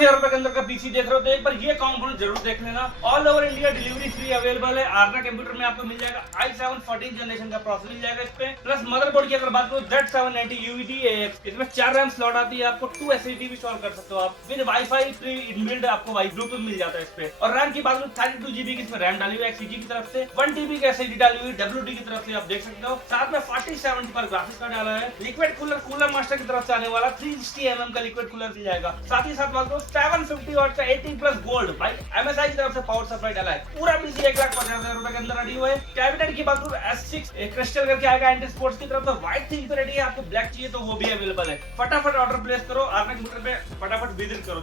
50,000 रुपए के अंदर का पीसी देख रहे हो तो एक बार ये कंपोनेंट जरूर देख लेना। All over India delivery free available है। आरना कंप्यूटर में आपको मिल जाएगा i7 14 जनरेशन का प्रोसेसर मिल जाएगा इस पे, प्लस मदरबोर्ड की अगर बात करो Z790 UED-AX, इसमें 4 रैम स्लॉट आती है, आपको 2 SSD भी इंस्टॉल कर सकते हो आप, विद वाईफाई प्री इनबिल्ड आपको ब्लूटूथ मिल जाता है इस पे। और रैम की बात करो 32 GB की इसमें रैम डाली हुई है XCG की तरफ से, 1 TB की SSD डाली हुई WD की तरफ से आप देख सकते हो, साथ में 4070 पर ग्राफिक्स कार्ड डाला है। लिक्विड कूलर मास्टर की तरफ से आने वाला 360 mm का लिक्विड कूलर मिल जाएगा। साथ ही साथ बात करो 750 वाट का 18+ गोल्ड भाई MSI की तरफ से पावर सप्लाई डाला है। पूरा पीसी 1,50,000 रुपए के अंदर रेडी हुआ है। कैबिनेट की बात करो S6 क्रिस्टल करके आएगा एंटी स्पोर्ट्स की तरफ से, व्हाइट थीम पे रेडी है। आपको ब्लैक चाहिए तो वो भी अवेलेबल है। फटाफट ऑर्डर प्लेस करो, आरना कंप्यूटर पे फटाफट विजिट करो।